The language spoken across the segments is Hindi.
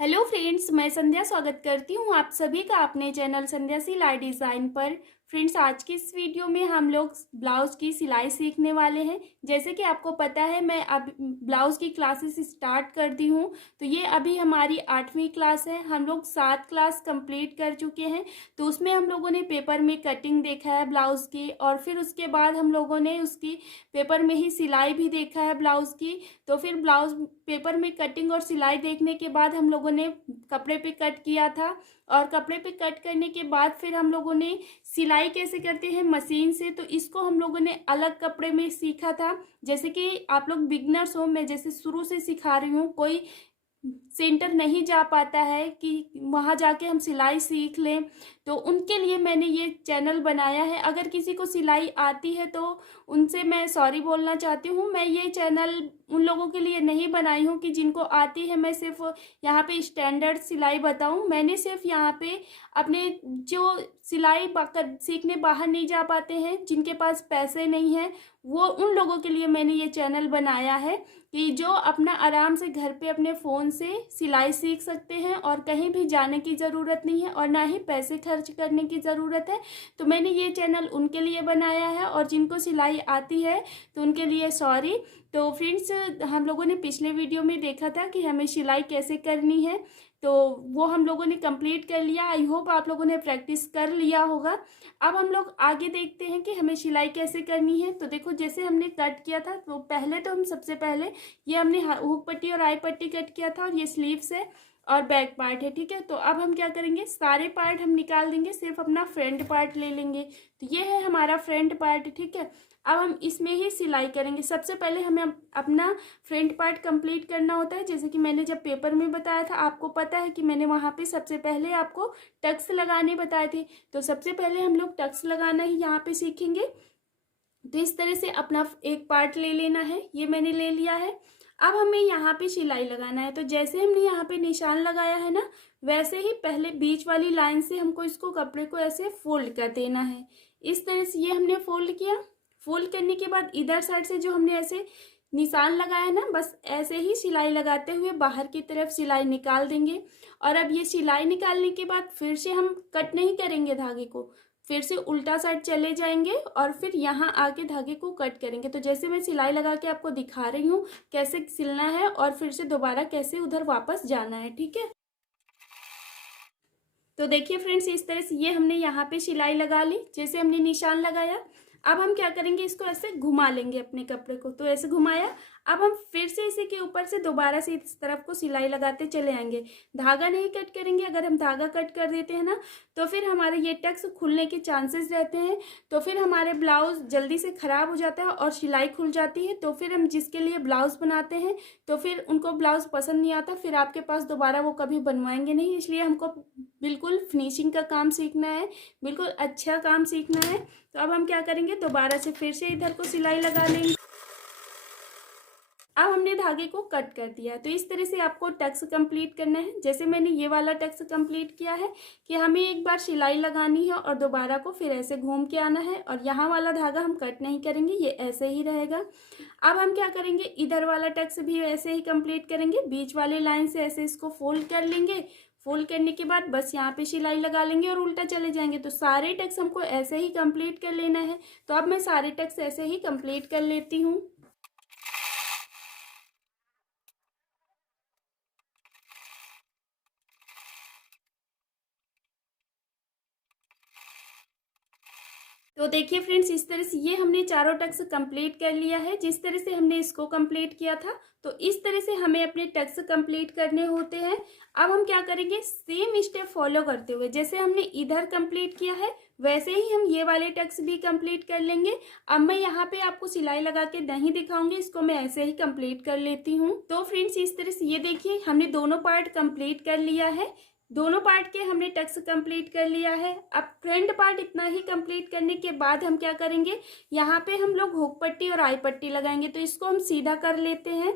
हेलो फ्रेंड्स, मैं संध्या स्वागत करती हूँ आप सभी का अपने चैनल संध्या सिलाई डिज़ाइन पर। फ्रेंड्स, आज की इस वीडियो में हम लोग ब्लाउज़ की सिलाई सीखने वाले हैं। जैसे कि आपको पता है, मैं अब ब्लाउज़ की क्लासेस स्टार्ट कर दी हूँ। तो ये अभी हमारी 8वीं क्लास है। हम लोग 7 क्लास कंप्लीट कर चुके हैं। तो उसमें हम लोगों ने पेपर में कटिंग देखा है ब्लाउज़ की, और फिर उसके बाद हम लोगों ने उसकी पेपर में ही सिलाई भी देखा है ब्लाउज़ की। तो फिर ब्लाउज़ पेपर में कटिंग और सिलाई देखने के बाद हम लोगों ने कपड़े पे कट किया था, और कपड़े पे कट करने के बाद फिर हम लोगों ने सिलाई कैसे करते हैं मशीन से, तो इसको हम लोगों ने अलग कपड़े में सीखा था। जैसे कि आप लोग बिगनर्स हो, मैं जैसे शुरू से सिखा रही हूँ, कोई सेंटर नहीं जा पाता है कि वहाँ जाके हम सिलाई सीख लें, तो उनके लिए मैंने ये चैनल बनाया है। अगर किसी को सिलाई आती है तो उनसे मैं सॉरी बोलना चाहती हूँ। मैं ये चैनल उन लोगों के लिए नहीं बनाई हूँ कि जिनको आती है। मैं सिर्फ यहाँ पे स्टैंडर्ड सिलाई बताऊँ। मैंने सिर्फ यहाँ पे अपने जो सिलाई सीखने बाहर नहीं जा पाते हैं, जिनके पास पैसे नहीं हैं, वो उन लोगों के लिए मैंने ये चैनल बनाया है कि जो अपना आराम से घर पे अपने फ़ोन से सिलाई सीख सकते हैं, और कहीं भी जाने की ज़रूरत नहीं है और ना ही पैसे खर्च करने की ज़रूरत है। तो मैंने ये चैनल उनके लिए बनाया है, और जिनको सिलाई आती है तो उनके लिए सॉरी। तो फ्रेंड्स, हम लोगों ने पिछले वीडियो में देखा था कि हमें सिलाई कैसे करनी है, तो वो हम लोगों ने कंप्लीट कर लिया। आई होप आप लोगों ने प्रैक्टिस कर लिया होगा। अब हम लोग आगे देखते हैं कि हमें सिलाई कैसे करनी है। तो देखो, जैसे हमने कट किया था, तो पहले तो हम सबसे पहले ये हमने हुक पट्टी और आई पट्टी कट किया था, और ये स्लीव्स है और बैक पार्ट है, ठीक है। तो अब हम क्या करेंगे, सारे पार्ट हम निकाल देंगे, सिर्फ अपना फ्रंट पार्ट ले लेंगे। तो ये है हमारा फ्रंट पार्ट, ठीक है। अब हम इसमें ही सिलाई करेंगे। सबसे पहले हमें अपना फ्रंट पार्ट कंप्लीट करना होता है। जैसे कि मैंने जब पेपर में बताया था, आपको पता है कि मैंने वहाँ पे सबसे पहले आपको टक्स लगाने बताए थे। तो सबसे पहले हम लोग टक्स लगाना ही यहाँ पे सीखेंगे। तो इस तरह से अपना एक पार्ट ले लेना है, ये मैंने ले लिया है। अब हमें यहाँ पे सिलाई लगाना है। तो जैसे हमने यहाँ पे निशान लगाया है ना, वैसे ही पहले बीच वाली लाइन से हमको इसको कपड़े को ऐसे फोल्ड कर देना है। इस तरह से ये हमने फोल्ड किया। फोल्ड करने के बाद इधर साइड से जो हमने ऐसे निशान लगाया ना, बस ऐसे ही सिलाई लगाते हुए बाहर की तरफ सिलाई निकाल देंगे। और अब ये सिलाई निकालने के बाद फिर से हम कट नहीं करेंगे धागे को, फिर से उल्टा साइड चले जाएंगे और फिर यहाँ आके धागे को कट करेंगे। तो जैसे मैं सिलाई लगा के आपको दिखा रही हूँ कैसे सिलना है, और फिर से दोबारा कैसे उधर वापस जाना है, ठीक है। तो देखिए फ्रेंड्स, इस तरह से ये हमने यहाँ पे सिलाई लगा ली, जैसे हमने निशान लगाया। अब हम क्या करेंगे, इसको ऐसे घुमा लेंगे अपने कपड़े को। तो ऐसे घुमाया। अब हम फिर से इसी के ऊपर से दोबारा से इस तरफ को सिलाई लगाते चले आएंगे। धागा नहीं कट करेंगे। अगर हम धागा कट कर देते हैं ना, तो फिर हमारे ये टक्स खुलने के चांसेस रहते हैं। तो फिर हमारे ब्लाउज जल्दी से ख़राब हो जाता है और सिलाई खुल जाती है। तो फिर हम जिसके लिए ब्लाउज बनाते हैं, तो फिर उनको ब्लाउज पसंद नहीं आता, फिर आपके पास दोबारा वो कभी बनवाएंगे नहीं। इसलिए हमको बिल्कुल फिनिशिंग का काम सीखना है, बिल्कुल अच्छा काम सीखना है। तो अब हम क्या करेंगे, दोबारा से फिर से इधर को सिलाई लगा लेंगे। अब हमने धागे को कट कर दिया। तो इस तरह से आपको टक्स कंप्लीट करना है। जैसे मैंने ये वाला टक्स कंप्लीट किया है कि हमें एक बार सिलाई लगानी है और दोबारा को फिर ऐसे घूम के आना है, और यहाँ वाला धागा हम कट नहीं करेंगे, ये ऐसे ही रहेगा। अब हम क्या करेंगे, इधर वाला टक्स भी ऐसे ही कंप्लीट करेंगे। बीच वाले लाइन से ऐसे इसको फोल्ड कर लेंगे। फोल्ड करने के बाद बस यहाँ पे सिलाई लगा लेंगे और उल्टा चले जाएंगे। तो सारे टक्स हमको ऐसे ही कंप्लीट कर लेना है। तो अब मैं सारे टक्स ऐसे ही कंप्लीट कर लेती हूँ। तो देखिए फ्रेंड्स, इस तरह से ये हमने चारों टक्स कंप्लीट कर लिया है। जिस तरह से हमने इसको कंप्लीट किया था, तो इस तरह से हमें अपने टक्स कंप्लीट करने होते हैं। अब हम क्या करेंगे, सेम स्टेप फॉलो करते हुए जैसे हमने इधर कंप्लीट किया है, वैसे ही हम ये वाले टक्स भी कंप्लीट कर लेंगे। अब मैं यहाँ पे आपको सिलाई लगा के नहीं दिखाऊंगी, इसको मैं ऐसे ही कंप्लीट कर लेती हूँ। तो फ्रेंड्स, इस तरह से ये देखिए हमने दोनों पार्ट कंप्लीट कर लिया है। दोनों पार्ट के हमने टक्स कंप्लीट कर लिया है। अब फ्रंट पार्ट इतना ही कंप्लीट करने के बाद हम क्या करेंगे, यहाँ पे हम लोग हुक पट्टी और आई पट्टी लगाएंगे। तो इसको हम सीधा कर लेते हैं।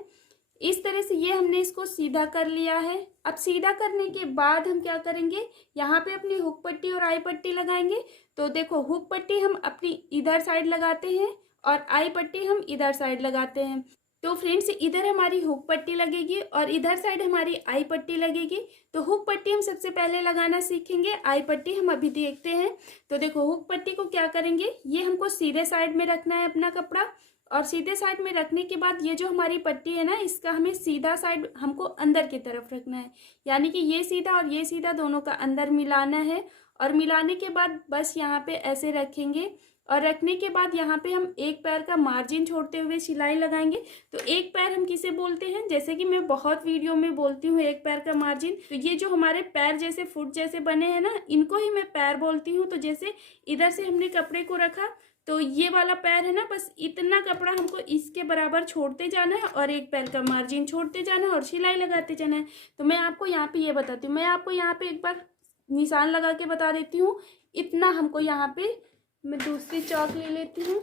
इस तरह से ये हमने इसको सीधा कर लिया है। अब सीधा करने के बाद हम क्या करेंगे, यहाँ पे अपनी हुक पट्टी और आई पट्टी लगाएंगे। तो देखो, हुक पट्टी हम अपनी इधर साइड लगाते हैं और आई पट्टी हम इधर साइड लगाते हैं। तो फ्रेंड्स इधर हमारी हुक पट्टी लगेगी और इधर साइड हमारी आई पट्टी लगेगी। तो हुक पट्टी हम सबसे पहले लगाना सीखेंगे, आई पट्टी हम अभी देखते हैं। तो देखो हुक पट्टी को क्या करेंगे, ये हमको सीधे साइड में रखना है अपना कपड़ा, और सीधे साइड में रखने के बाद ये जो हमारी पट्टी है ना, इसका हमें सीधा साइड हमको अंदर की तरफ रखना है, यानी कि ये सीधा और ये सीधा दोनों का अंदर मिलाना है। और मिलाने के बाद बस यहाँ पे ऐसे रखेंगे, और रखने के बाद यहाँ पे हम एक पैर का मार्जिन छोड़ते हुए सिलाई लगाएंगे। तो एक पैर हम किसे बोलते हैं, जैसे कि मैं बहुत वीडियो में बोलती हूँ एक पैर का मार्जिन, तो ये जो हमारे पैर जैसे फुट जैसे बने हैं ना, इनको ही मैं पैर बोलती हूँ। तो जैसे इधर से हमने कपड़े को रखा, तो ये वाला पैर है ना, बस इतना कपड़ा हमको इसके बराबर छोड़ते जाना है और एक पैर का मार्जिन छोड़ते जाना है और सिलाई लगाते जाना है। तो मैं आपको यहाँ पे ये बताती हूँ, मैं आपको यहाँ पे एक बार निशान लगा के बता देती हूँ। इतना हमको यहाँ पे, मैं दूसरी चौक ले लेती हूँ।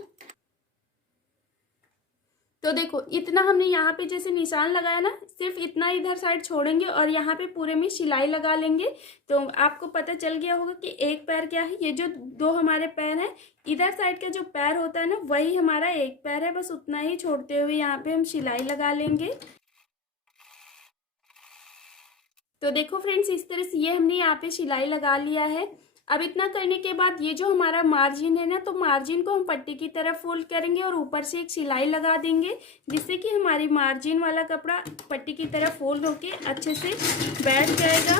तो देखो इतना हमने यहाँ पे जैसे निशान लगाया ना, सिर्फ इतना इधर साइड छोड़ेंगे और यहाँ पे पूरे में सिलाई लगा लेंगे। तो आपको पता चल गया होगा कि एक पैर क्या है। ये जो दो हमारे पैर हैं, इधर साइड का जो पैर होता है ना, वही हमारा एक पैर है। बस उतना ही छोड़ते हुए यहाँ पे हम सिलाई लगा लेंगे। तो देखो फ्रेंड्स इस तरह से ये हमने यहाँ पे सिलाई लगा लिया है। अब इतना करने के बाद ये जो हमारा मार्जिन है ना, तो मार्जिन को हम पट्टी की तरफ फोल्ड करेंगे और ऊपर से एक सिलाई लगा देंगे, जिससे कि हमारी मार्जिन वाला कपड़ा पट्टी की तरफ फोल्ड होके अच्छे से बैठ जाएगा।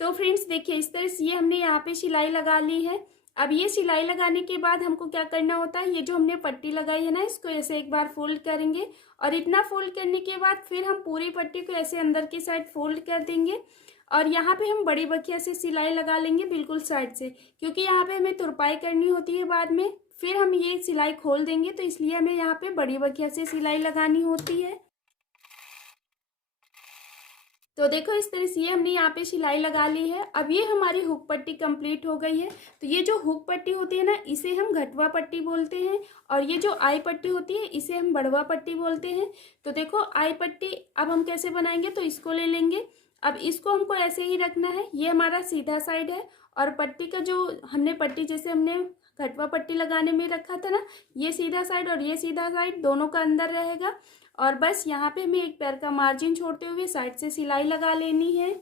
तो फ्रेंड्स देखिए इस तरह से ये हमने यहाँ पे सिलाई लगा ली है। अब ये सिलाई लगाने के बाद हमको क्या करना होता है, ये जो हमने पट्टी लगाई है ना, इसको ऐसे एक बार फोल्ड करेंगे, और इतना फोल्ड करने के बाद फिर हम पूरी पट्टी को ऐसे अंदर की साइड फोल्ड कर देंगे। और यहाँ पे हम बड़ी बखिया से सिलाई लगा लेंगे बिल्कुल साइड से, क्योंकि यहाँ पे हमें तुरपाई करनी होती है बाद में, फिर हम ये सिलाई खोल देंगे, तो इसलिए हमें यहाँ पे बड़ी बखिया से सिलाई लगानी होती है। तो देखो इस तरह से ये हमने यहाँ पे सिलाई लगा ली है। अब ये हमारी हुक पट्टी कंप्लीट हो गई है। तो ये जो हुक पट्टी होती है ना, इसे हम घटवा पट्टी बोलते हैं, और ये जो आई पट्टी होती है इसे हम बढ़वा पट्टी बोलते हैं। तो देखो आई पट्टी अब हम कैसे बनाएंगे, तो इसको ले लेंगे। अब इसको हमको ऐसे ही रखना है, ये हमारा सीधा साइड है, और पट्टी का जो हमने पट्टी जैसे हमने घटवा पट्टी लगाने में रखा था ना, ये सीधा साइड और ये सीधा साइड दोनों का अंदर रहेगा। और बस यहाँ पे हमें एक पैर का मार्जिन छोड़ते हुए साइड से सिलाई लगा लेनी है।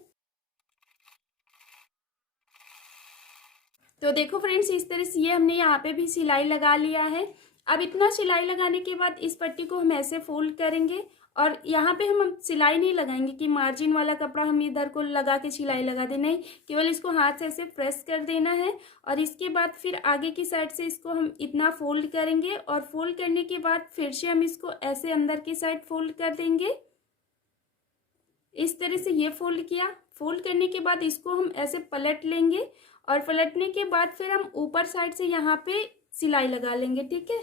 तो देखो फ्रेंड्स इस तरह से ये हमने यहाँ पे भी सिलाई लगा लिया है। अब इतना सिलाई लगाने के बाद इस पट्टी को हम ऐसे फोल्ड करेंगे, और यहाँ पे हम सिलाई नहीं लगाएंगे कि मार्जिन वाला कपड़ा हम इधर को लगा के सिलाई लगा दें, नहीं, केवल इसको हाथ से ऐसे प्रेस कर देना है। और इसके बाद फिर आगे की साइड से इसको हम इतना फोल्ड करेंगे, और फोल्ड करने के बाद फिर से हम इसको ऐसे अंदर की साइड फोल्ड कर देंगे। इस तरह से ये फोल्ड किया। फोल्ड करने के बाद इसको हम ऐसे पलट लेंगे, और पलटने के बाद फिर हम ऊपर साइड से यहाँ पे सिलाई लगा लेंगे, ठीक है।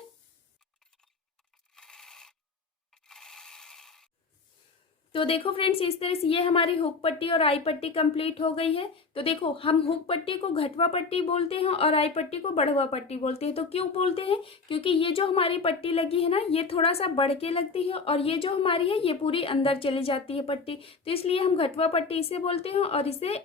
तो देखो फ्रेंड्स इस तरह से ये हमारी हुक पट्टी और आई पट्टी कंप्लीट हो गई है। तो देखो हम हुक पट्टी को घटवा पट्टी बोलते हैं और आई पट्टी को बढ़वा पट्टी बोलते हैं। तो क्यों बोलते हैं, क्योंकि ये जो हमारी पट्टी लगी है ना, ये थोड़ा सा बढ़ के लगती है, और ये जो हमारी है ये पूरी अंदर चली जाती है पट्टी, तो इसलिए हम घटवा पट्टी इसे बोलते हैं और इसे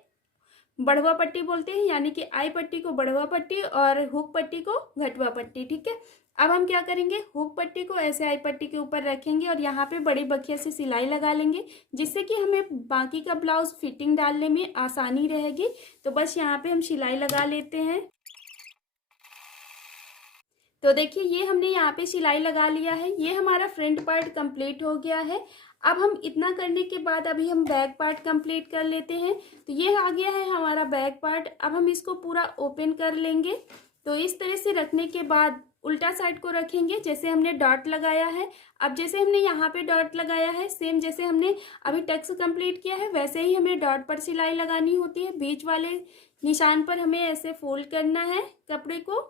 बढ़वा पट्टी बोलते हैं, यानी कि आई पट्टी को बढ़वा पट्टी और हुक पट्टी को घटवा पट्टी, ठीक है। अब हम क्या करेंगे, हुक पट्टी को ऐसे आई पट्टी के ऊपर रखेंगे और यहाँ पे बड़ी बखिया से सिलाई लगा लेंगे, जिससे कि हमें बाकी का ब्लाउज फिटिंग डालने में आसानी रहेगी। तो बस यहाँ पे हम सिलाई लगा लेते हैं। तो देखिए ये हमने यहाँ पे सिलाई लगा लिया है, ये हमारा फ्रंट पार्ट कंप्लीट हो गया है। अब हम इतना करने के बाद अभी हम बैक पार्ट कंप्लीट कर लेते हैं। तो ये आ गया है हमारा बैक पार्ट। अब हम इसको पूरा ओपन कर लेंगे। तो इस तरह से रखने के बाद उल्टा साइड को रखेंगे, जैसे हमने डॉट लगाया है। अब जैसे हमने यहाँ पे डॉट लगाया है, सेम जैसे हमने अभी टक्स कंप्लीट किया है, वैसे ही हमें डॉट पर सिलाई लगानी होती है। बीच वाले निशान पर हमें ऐसे फोल्ड करना है कपड़े को,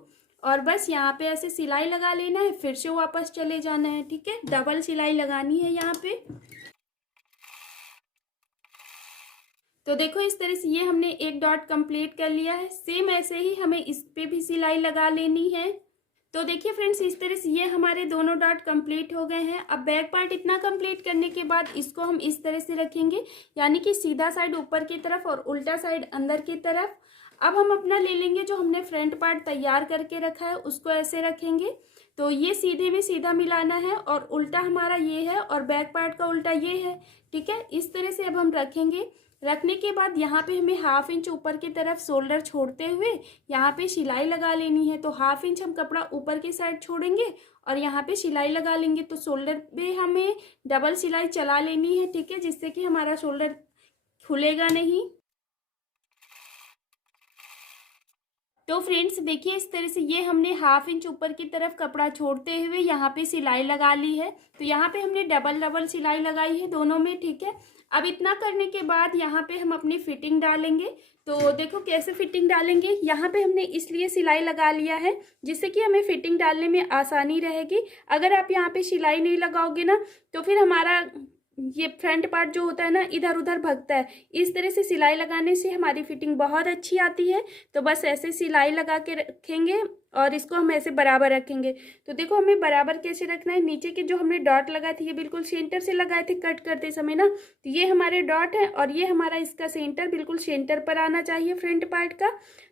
और बस यहाँ पे ऐसे सिलाई लगा लेना है, फिर से वापस चले जाना है, ठीक है। डबल सिलाई लगानी है यहाँ पे। तो देखो इस तरह से ये हमने एक डॉट कंप्लीट कर लिया है। सेम ऐसे ही हमें इस पे भी सिलाई लगा लेनी है। तो देखिए फ्रेंड्स इस तरह से ये हमारे दोनों डॉट कंप्लीट हो गए हैं। अब बैक पार्ट इतना कंप्लीट करने के बाद इसको हम इस तरह से रखेंगे, यानी कि सीधा साइड ऊपर की तरफ और उल्टा साइड अंदर की तरफ। अब हम अपना ले लेंगे जो हमने फ्रंट पार्ट तैयार करके रखा है, उसको ऐसे रखेंगे। तो ये सीधे में सीधा मिलाना है और उल्टा हमारा ये है और बैक पार्ट का उल्टा ये है। ठीक है, इस तरह से अब हम रखेंगे। रखने के बाद यहाँ पे हमें 1/2 इंच ऊपर की तरफ शोल्डर छोड़ते हुए यहाँ पे सिलाई लगा लेनी है। तो 1/2 इंच हम कपड़ा ऊपर की साइड छोड़ेंगे और यहाँ पे सिलाई लगा लेंगे। तो शोल्डर पे हमें डबल सिलाई चला लेनी है। ठीक है, जिससे कि हमारा शोल्डर खुलेगा नहीं। तो फ्रेंड्स देखिए, इस तरह से ये हमने 1/2 इंच ऊपर की तरफ कपड़ा छोड़ते हुए यहाँ पे सिलाई लगा ली है। तो यहाँ पे हमने डबल सिलाई लगाई है दोनों में। ठीक है, अब इतना करने के बाद यहाँ पे हम अपनी फिटिंग डालेंगे। तो देखो कैसे फिटिंग डालेंगे। यहाँ पे हमने इसलिए सिलाई लगा लिया है जिससे कि हमें फिटिंग डालने में आसानी रहेगी। अगर आप यहाँ पे सिलाई नहीं लगाओगे ना तो फिर हमारा ये फ्रंट पार्ट जो होता है ना इधर उधर भगता है। इस तरह से सिलाई लगाने से हमारी फिटिंग बहुत अच्छी आती है। तो बस ऐसे सिलाई लगा के रखेंगे और इसको हम ऐसे बराबर रखेंगे। तो देखो हमें बराबर कैसे रखना है। नीचे के जो हमने डॉट लगाए थे ये बिल्कुल सेंटर से लगाए थे कट करते समय ना, तो ये हमारे डॉट है और ये हमारा इसका सेंटर बिल्कुल सेंटर पर आना चाहिए फ्रंट पार्ट का।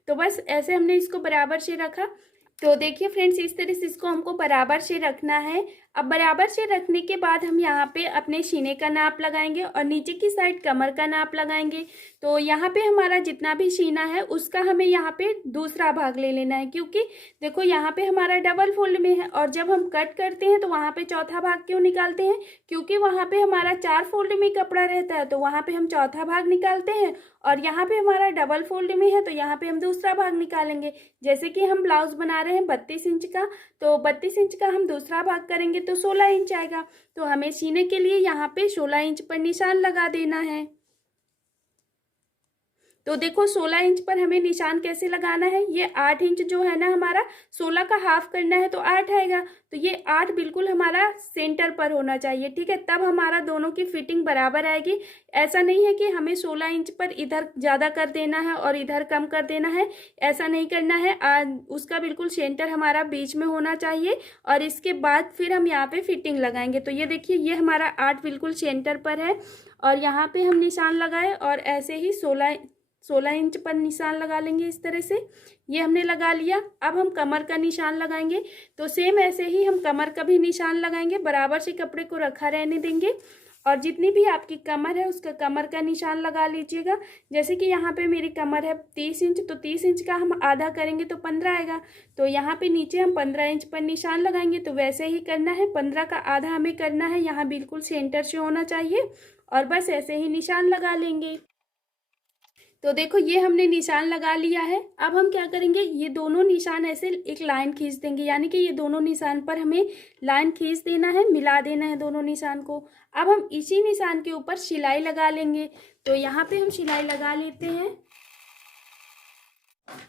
तो बस ऐसे हमने इसको बराबर से रखा। तो देखिए फ्रेंड्स, इस तरह से इसको हमको बराबर से रखना है। अब बराबर से रखने के बाद हम यहाँ पे अपने सीने का नाप लगाएंगे और नीचे की साइड कमर का नाप लगाएंगे। तो यहाँ पे हमारा जितना भी सीना है उसका हमें यहाँ पे दूसरा भाग ले लेना है, क्योंकि देखो यहाँ पे हमारा डबल फोल्ड में है और जब हम कट करते हैं तो वहाँ पे चौथा भाग क्यों निकालते हैं, क्योंकि वहाँ पे हमारा 4 फोल्ड में कपड़ा रहता है तो वहाँ पे हम चौथा भाग निकालते हैं और यहाँ पे हमारा डबल फोल्ड में है तो यहाँ पे हम दूसरा भाग निकालेंगे। जैसे कि हम ब्लाउज बना रहे हैं 32 इंच का, तो 32 इंच का हम दूसरा भाग करेंगे तो 16 इंच आएगा। तो हमें सीने के लिए यहाँ पे 16 इंच पर निशान लगा देना है। तो देखो 16 इंच पर हमें निशान कैसे लगाना है। ये 8 इंच जो है ना हमारा 16 का हाफ करना है तो 8 आएगा। तो ये 8 बिल्कुल हमारा सेंटर पर होना चाहिए। ठीक है, तब हमारा दोनों की फिटिंग बराबर आएगी। ऐसा नहीं है कि हमें 16 इंच पर इधर ज़्यादा कर देना है और इधर कम कर देना है, ऐसा नहीं करना है। उसका बिल्कुल सेंटर हमारा बीच में होना चाहिए और इसके बाद फिर हम यहाँ पे फिटिंग लगाएंगे। तो ये देखिए ये हमारा 8 बिल्कुल सेंटर पर है और यहाँ पे हम निशान लगाए और ऐसे ही 16 इंच पर निशान लगा लेंगे। इस तरह से ये हमने लगा लिया। अब हम कमर का निशान लगाएंगे। तो सेम ऐसे ही हम कमर का भी निशान लगाएंगे, बराबर से कपड़े को रखा रहने देंगे और जितनी भी आपकी कमर है उसका कमर का निशान लगा लीजिएगा। जैसे कि यहाँ पे मेरी कमर है 30 इंच, तो 30 इंच का हम आधा करेंगे तो 15 आएगा। तो यहाँ पे नीचे हम 15 इंच पर निशान लगाएंगे। तो वैसे ही करना है, 15 का आधा हमें करना है, यहाँ बिल्कुल सेंटर से होना चाहिए और बस ऐसे ही निशान लगा लेंगे। तो देखो ये हमने निशान लगा लिया है। अब हम क्या करेंगे, ये दोनों निशान ऐसे एक लाइन खींच देंगे, यानी कि ये दोनों निशान पर हमें लाइन खींच देना है, मिला देना है दोनों निशान को। अब हम इसी निशान के ऊपर सिलाई लगा लेंगे। तो यहाँ पे हम सिलाई लगा लेते हैं।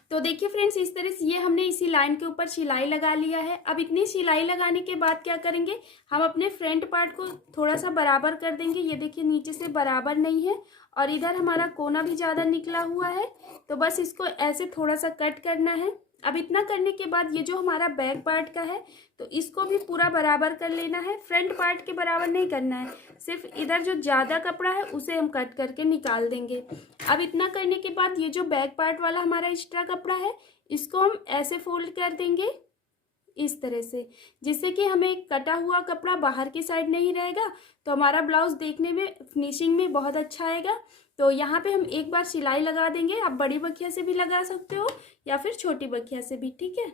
तो देखिए फ्रेंड्स, इस तरह से ये हमने इसी लाइन के ऊपर सिलाई लगा लिया है। अब इतनी सिलाई लगाने के बाद क्या करेंगे, हम अपने फ्रंट पार्ट को थोड़ा सा बराबर कर देंगे। ये देखिए नीचे से बराबर नहीं है और इधर हमारा कोना भी ज़्यादा निकला हुआ है, तो बस इसको ऐसे थोड़ा सा कट करना है। अब इतना करने के बाद ये जो हमारा बैक पार्ट का है तो इसको भी पूरा बराबर कर लेना है। फ्रंट पार्ट के बराबर नहीं करना है, सिर्फ इधर जो ज़्यादा कपड़ा है उसे हम कट करके निकाल देंगे। अब इतना करने के बाद ये जो बैक पार्ट वाला हमारा एक्स्ट्रा कपड़ा है इसको हम ऐसे फोल्ड कर देंगे इस तरह से, जिससे कि हमें कटा हुआ कपड़ा बाहर की साइड नहीं रहेगा। तो हमारा ब्लाउज देखने में फिनिशिंग में बहुत अच्छा आएगा। तो यहाँ पे हम एक बार सिलाई लगा देंगे। आप बड़ी बखिया से भी लगा सकते हो या फिर छोटी बखिया से भी, ठीक है।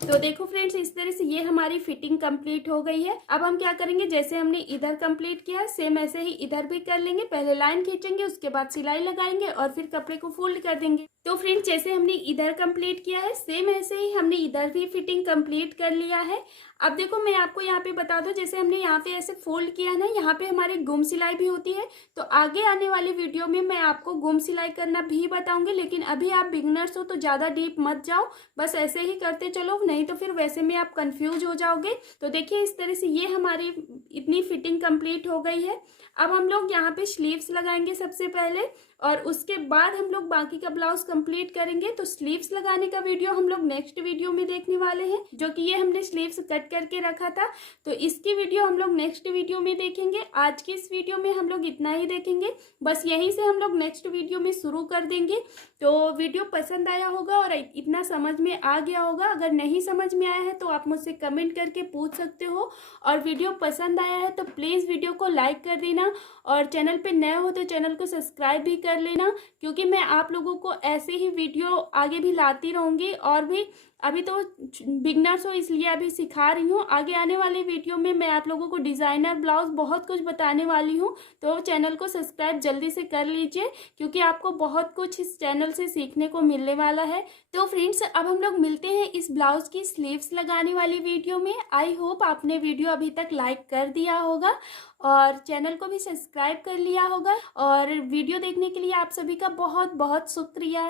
तो देखो फ्रेंड्स, इस तरह से ये हमारी फिटिंग कंप्लीट हो गई है। अब हम क्या करेंगे, जैसे हमने इधर कंप्लीट किया सेम ऐसे ही इधर भी कर लेंगे। पहले लाइन खींचेंगे, उसके बाद सिलाई लगाएंगे और फिर कपड़े को फोल्ड कर देंगे। तो फ्रेंड्स, जैसे हमने इधर कंप्लीट किया है सेम ऐसे ही हमने इधर भी फिटिंग कंप्लीट कर लिया है। अब देखो मैं आपको यहाँ पे बता दूं, जैसे हमने यहाँ पे ऐसे फोल्ड किया ना, यहाँ पे हमारी गुम सिलाई भी होती है। तो आगे आने वाली वीडियो में मैं आपको गुम सिलाई करना भी बताऊंगी, लेकिन अभी आप बिगनर्स हो तो ज़्यादा डीप मत जाओ, बस ऐसे ही करते चलो, नहीं तो फिर वैसे में आप कंफ्यूज हो जाओगे। तो देखिए इस तरह से ये हमारी इतनी फिटिंग कंप्लीट हो गई है। अब हम लोग यहाँ पे स्लीव्स लगाएंगे सबसे पहले। और उसके बाद हम लोग बाकी का ब्लाउज कंप्लीट करेंगे। तो स्लीव्स लगाने का वीडियो हम लोग नेक्स्ट वीडियो में देखने वाले हैं, जो कि ये हमने स्लीव्स कट करके रखा था, तो इसकी वीडियो हम लोग नेक्स्ट वीडियो में देखेंगे। आज की इस वीडियो में हम लोग इतना ही देखेंगे, बस यहीं से हम लोग नेक्स्ट वीडियो में शुरू कर देंगे। तो वीडियो पसंद आया होगा और इतना समझ में आ गया होगा। अगर नहीं समझ में आया है तो आप मुझसे कमेंट करके पूछ सकते हो, और वीडियो पसंद आया है तो प्लीज़ वीडियो को लाइक कर देना, और चैनल पे नए हो तो चैनल को सब्सक्राइब भी कर लेना, क्योंकि मैं आप लोगों को ऐसे ही वीडियो आगे भी लाती रहूँगी। और भी अभी तो बिगनर्स हो इसलिए अभी सिखा रही हूँ, आगे आने वाले वीडियो में मैं आप लोगों को डिज़ाइनर ब्लाउज बहुत कुछ बताने वाली हूँ। तो चैनल को सब्सक्राइब जल्दी से कर लीजिए, क्योंकि आपको बहुत कुछ इस चैनल से सीखने को मिलने वाला है। तो फ्रेंड्स, अब हम लोग मिलते हैं इस ब्लाउज की स्लीव्स लगाने वाली वीडियो में। आई होप आपने वीडियो अभी तक लाइक कर दिया होगा और चैनल को भी सब्सक्राइब कर लिया होगा, और वीडियो देखने के लिए आप सभी का बहुत बहुत शुक्रिया।